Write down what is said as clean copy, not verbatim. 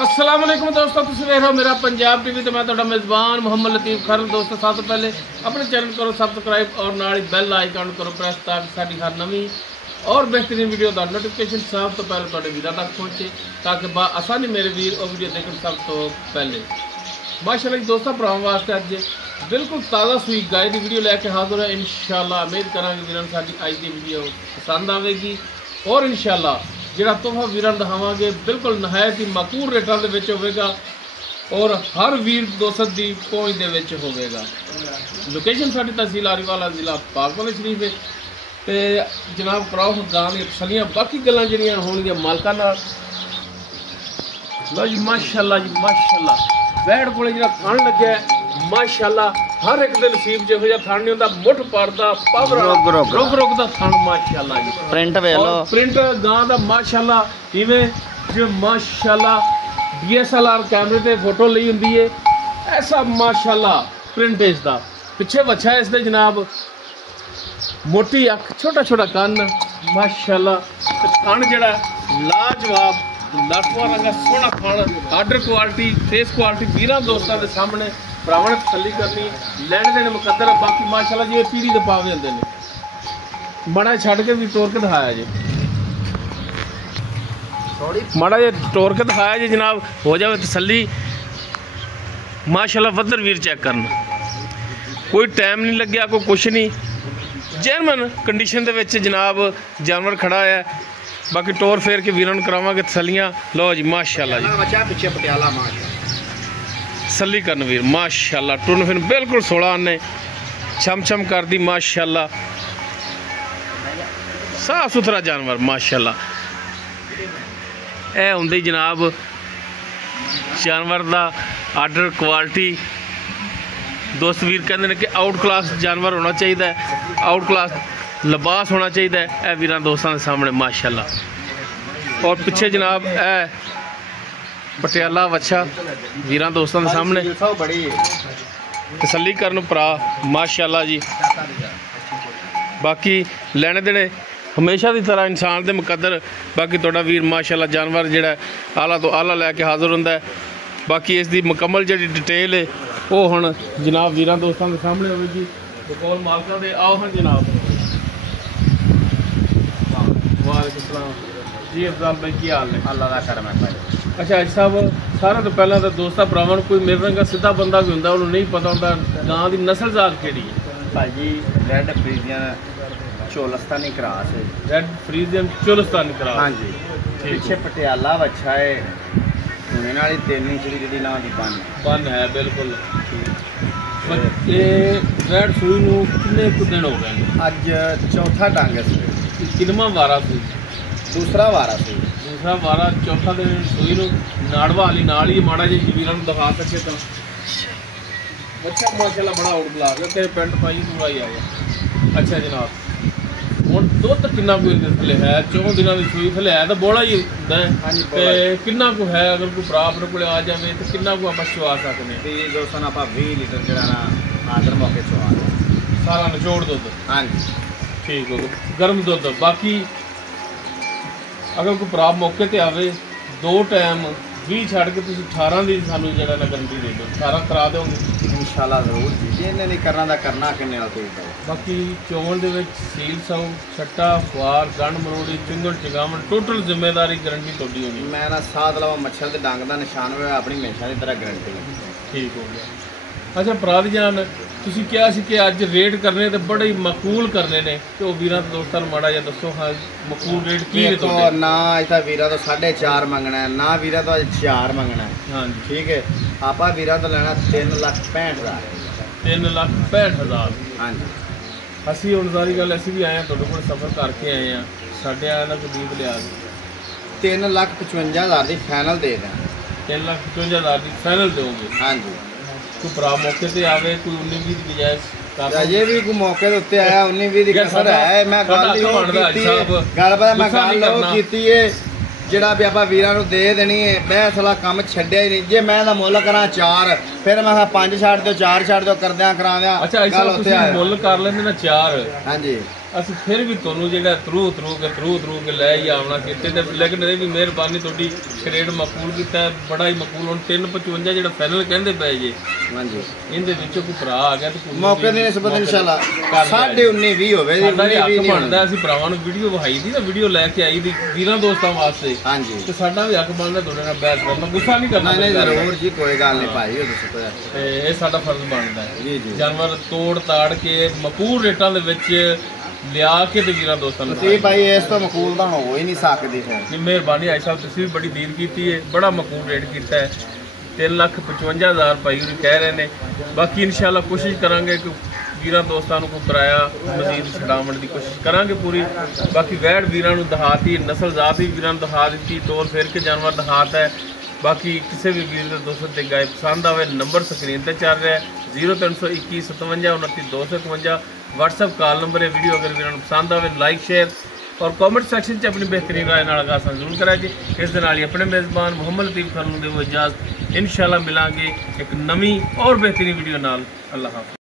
अस्सलाम वालेकुम दोस्तों, तुम देख रहे हो मेरा पंजाब टीवी तो मैं ਤੁਹਾਡਾ मेज़बान मोहम्मद लतीफ़ खरल। दोस्तों सब तो पहले अपने चैनल करो सबसक्राइब और नाल बैल आइकन करो प्रेस ताकि साडी हर नवी और बेहतरीन वीडियो का नोटिफिकेशन सब तो पहले ਤੁਹਾਡੇ ਵੀਰਾਂ तक पहुँचे ताकि आसानी मेरे वीर और वीडियो देखने सब तो पहले। माशाअल्लाह दोस्तों भरावां वास्ते अज बिल्कुल ताज़ा सूई गाय की वीडियो लैके हाजिर है। इंशाअल्लाह उम्मीद करांगे वीरां साडी अज की वीडियो पसंद आएगी और इंशाअल्लाह जिहड़ा तोहफा वीरां दहावांगे बिल्कुल नहायत ही मकूर रेटां दे विच होवेगा और हर वीर दोस्त की पहुँच दे विच होवेगा। लोकेशन साडी तहसील आरीवाला जिला पाकपुर शरीफ है तो जनाब कराओ गां दी तसलियां बाकी गल्लां जिहड़ियां होणगीआं मालकां नाल। लो जी माशाअल्लाह बैड़ कोले जिहड़ा थण लग्या माशाअल्लाह हर एक दे नसीब जिहो जिहा थण नहीं हुंदा मुठ पड़दा पावर रुक दा थण माशाअल्लाह जी। प्रिंट वे लो प्रिंट गां दा माशाअल्लाह इवें जो माशाअल्लाह DSLR कैमरे ते फोटो लई हुंदी है ऐसा माशाअल्लाह प्रिंट इसदा। पिछे बच्चा है इसदे जनाब मोटी अख छोटा छोटा कन माशाअल्लाह थण जिहड़ा लाजवाब लाखों रंगा सोहना थण आर्डर क्वालिटी फेस क्वालिटी वीरां दोस्तों के सामने भरावां ने तसल्ली करनी लैण देने मुकद्दर। बाकी माशाअल्लाह जी पीढ़ी के पावे होंदे ने माड़ा छड्ड के भी तोड़ के दिखाया जी माड़ा जिहा तोड़ के दिखाया जी जनाब हो जाए तसल्ली। माशाअल्लाह वधर वीर चेक करन कोई टाइम नहीं लग्या कोई कुछ नहीं जैनवन कंडीशन दे विच जनाब जानवर खड़ा है। बाकी टोर फेर के वीरां नूं करावांगे तसल्लियां। लो जी माशाअल्लाह जी पिछे पटियाला तसल्ली करन वीर माशाअल्लाह टुन फिन बिल्कुल 16 आने छम छम कर दी माशाअल्लाह साफ सुथरा जानवर माशाअल्लाह। ए हुंदी जनाब जानवर दा आर्डर क्वालिटी दोस्त वीर कहते हैं कि आउट क्लास जानवर होना चाहिए आउट क्लास लिबास होना चाहिए है वीरां दोस्तों के सामने माशाअल्लाह। और पिछे जनाब ए पटियाला वच्छा वीरां दोस्तों के सामने तसल्ली करन भरा माशाअल्लाह जी। बाकी लैने देने हमेशा की तरह इंसान के मुकद्दर। बाकी थोड़ा वीर माशाअल्लाह जानवर जिहड़ा आला तो आला लैके हाजिर हुंदा है। बाकी इसकी मुकम्मल जी डिटेल है वो हुण जनाब वीरां दोस्तों के सामने होगी बकौल मालकां दे। आओ हाँ जनाब वालेकुम सलाम जी अफजाल भाई की हाल है? अल्लाह का करम है भाई। अच्छा अज साहब सारे तो पहला तो दोस्तां भरावां नूं कोई मेरे रंगा सीधा बंदा भी हुंदा उन्होंने नहीं पता हुंदा गां दी नस्ल जात किहड़ी है भाजी रेड फ्रीजियन चोलस्तानी क्रॉस है। रेड फ्रीजियन चोलस्तानी क्रॉस हाँ जी पीछे पटियाला वच्छा है हुणे नाल 3 इंच दी जिहड़ी नां दी बन है बिल्कुल। ये रेड सूई नूं कितने कुछ दिन हो गए? अज चौथा डंग है किनवा वारा सूई? दूसरा वारा सी दूसरा वारा चौथा दिन सूई नूं नाड़वा वाली नाल ही माड़ा जी वीरां नूं दिखा सके तो अच्छा माशाअल्लाह बड़ा आउट ग्लास है ते पेंट पाई पूरा ही आया। अच्छा जनाब हुण दुध कितना कोई थले है 4 दिनों की सूई थले है तो बड़ा ही हुंदा है कितना को है अगर कोई भरा अपने कोल आ जाए तो कितना को आप चवा सकते हैं? 200 आप 20 लीटर जिहड़ा ना आर्डर मौके चवा सारा निचोड़ दुध? हाँ जी ठीक हो गर्म दुध। बाकी अगर कोई भरा मौके पर आवे 2 टाइम 20 छड़ के तुम 18 की सानू जो गारंटी दे दो 18 करा दोगे इंशाअल्लाह जरूर जी जिन्हें नहीं करना दा करना किन्ने कोई तो। बाकी चौल दे विच सील सौ छट्टा फुआर गंढ मरोड़ी चिंगड़ चिगावन टोटल जिम्मेदारी गारंटी तोड़ी होगी। मैं ना साथ लवा मच्छर के डंग का निशान होया अपनी हमेशा की तरह गारंटी ठीक हो गया। अच्छा भरा जान तुसीं क्या सी कि अज रेट करने तो बड़े ही मकूल करने ने तो वीरां दोस्तां नूं माड़ा जिहा दसो हाँ मकूल रेट की है? तो ना अज तो वीरा तो 4.5 मंगना है ना वीरा तो अज 4 मंगना है। हाँ जी ठीक है आपा वीरा तो लेना 3,65,000 3,65,000। हाँ जी असी हुण सारी गल असीं भी आए हैं तुहाडे कोल सफ़र करके आए हैं साढ़े आया ना कोई दीप लिया 3,55,000 की फाइनल दे दें 3,55,000 की फाइनल दोगे? हाँ जी कोई भरा मौके पे आवे कोई 19-20 की गुंजाइश अजे भी कोई मौके उत्ते आया 19-20 की कसर है। मैं गल पता मैं गल कीती है जिहड़ा भी आपां वीरां नूं दे देनी है मैं इसला काम छड्डिया ही नहीं। जे मैं दा मुੱਲ करा 4 फिर मैं 5 छड्ड दो 4 छड्ड दो करदियां करांदियां अच्छा ऐसा तुसीं मुੱਲ कर लेंदे ना 4 हाँ जी ਅਸੀਂ ਫਿਰ ਵੀ ਤੁਹਾਨੂੰ ਜਿਹੜਾ ਥਰੂ ਕੇ ਲੈ ਹੀ ਆਉਣਾ ਸੀ ਤੇ ਲੇਕਿਨ ਇਹ ਵੀ ਮਿਹਰਬਾਨੀ ਤੁਹਾਡੀ ਰੇਟ ਮਕਬੂਲ ਕੀਤਾ, ਬੜਾ ਹੀ ਮਕਬੂਲ। ਹੁਣ 355 ਜਿਹੜਾ ਫਾਈਨਲ ਕਹਿੰਦੇ ਪਏ ਜੇ, ਹਾਂਜੀ ਇਹਦੇ ਵਿੱਚੋਂ ਕੋਈ ਭਰਾ ਆ ਗਿਆ ਤੇ ਮੌਕੇ ਦੀ ਨਿਸਬਤ ਇਨਸ਼ਾਅੱਲਾ 19:30 ਹੋਵੇ ਜੀ, 19:20 ਨਹੀਂ ਬਣਦਾ। ਅਸੀਂ ਭਰਾਵਾਂ ਨੂੰ ਵੀਡੀਓ ਵਿਖਾਈ ਦੀ ਨਾ, ਵੀਡੀਓ ਲੈ ਕੇ ਆਈ ਦੀ ਵੀਰਾਂ ਦੋਸਤਾਂ ਵਾਸਤੇ, ਹਾਂਜੀ ਤੇ ਸਾਡਾ ਵੀ ਹੱਕ ਬਣਦਾ ਤੁਹਾਡੇ ਨਾਲ ਬਹਿਸ ਕਰਨਾ, ਗੁੱਸਾ ਨਹੀਂ ਕਰਨਾ। ਨਹੀਂ ਜ਼ਰੂਰ ਜੀ, ਕੋਈ ਗੱਲ ਨਹੀਂ ਭਾਈ, ਉਹ ਦੱਸੋ ਕੋਈ ਤੇ ਇਹ ਸਾਡਾ ਫਰਜ਼ ਬਣਦਾ ਹੈ ਜੀ ਜੀ। ਜਾਨਵਰ ਤੋੜ ਤਾੜ ਕੇ ਮਕਬੂਲ ਰੇਟਾਂ ਦੇ ਵਿੱਚ ਲਿਆ ਕੇ ਤੇ ਵੀਰਾਂ ਦੋਸਤਾਂ ਨੂੰ ਤੁਸੀਂ ਭਾਈ ਇਸ ਤੋਂ ਮਕਬੂਲ ਤਾਂ ਹੋ ਹੀ ਨਹੀਂ ਸਕਦੀ ਫਿਰ। ਜੀ ਮਿਹਰਬਾਨੀ ਆਈ ਸਾਹਿਬ, ਤੁਸੀਂ ਵੀ ਬੜੀ ਡੀਲ ਕੀਤੀ ਹੈ, ਬੜਾ ਮਕਬੂਲ ਰੇਟ ਕੀਤਾ ਹੈ। 3,55,000 ਭਾਈ ਵੀ ਕਹਿ ਰਹੇ ਨੇ। ਬਾਕੀ ਇਨਸ਼ਾਅੱਲਾ ਕੋਸ਼ਿਸ਼ ਕਰਾਂਗੇ ਕਿ ਵੀਰਾਂ ਦੋਸਤਾਂ ਨੂੰ ਕੋਈ ਕਿਰਾਇਆ ਮਜ਼ੀਦ ਛਡਾਉਣ ਦੀ ਕੋਸ਼ਿਸ਼ ਕਰਾਂਗੇ ਪੂਰੀ। ਬਾਕੀ ਵੈੜ ਵੀਰਾਂ ਨੂੰ ਦਿਖਾਤੀ, ਨਸਲ ਜ਼ਾਤ ਵੀ ਵੀਰਾਂ ਨੂੰ ਦਿਖਾ ਦਿੱਤੀ, ਤੋਰ ਫੇਰ ਕੇ ਜਾਨਵਰ ਦਿਖਾਤਾ ਹੈ। ਬਾਕੀ ਕਿਸੇ ਵੀ ਵੀਰ ਦੇ ਦੋਸਤ ਦੇ ਗਾਇਬ ਪਸੰਦ ਆਵੇ, ਨੰਬਰ ਸਕਰੀਨ ਤੇ ਚੱਲ ਰਿਹਾ ਹੈ 0321 57 29 251 WhatsApp ਕਾਲ ਨੰਬਰ ਹੈ। ਵੀਡੀਓ ਅਗਰ ਵੀਰਾਂ ਨੂੰ ਪਸੰਦ ਆਵੇ ਲਾਈਕ ਸ਼ੇਅਰ ਔਰ ਕਮੈਂਟ ਸੈਕਸ਼ਨ 'ਚ ਆਪਣੀ ਬਿਹਤਰੀਨ ਰਾਏ ਨਾਲ ਆਗਾਹ ਜ਼ਰੂਰ ਕਰਿਆ ਜੀ। ਇਸ ਦੇ ਨਾਲ ਹੀ ਆਪਣੇ ਮੇਜ਼ਬਾਨ ਮੁਹੰਮਦ ਲਤੀਫ ਖਾਨ ਨੂੰ ਦਿਓ ਇਜਾਜ਼ਤ। ਇਨਸ਼ਾਅੱਲਾ ਮਿਲਾਂਗੇ ਇੱਕ ਨਵੀਂ ਔਰ ਬਿਹਤਰੀਨ ਵੀਡੀਓ ਨਾਲ। ਅੱਲਾਹ ਹਾਫ਼ਿਜ਼।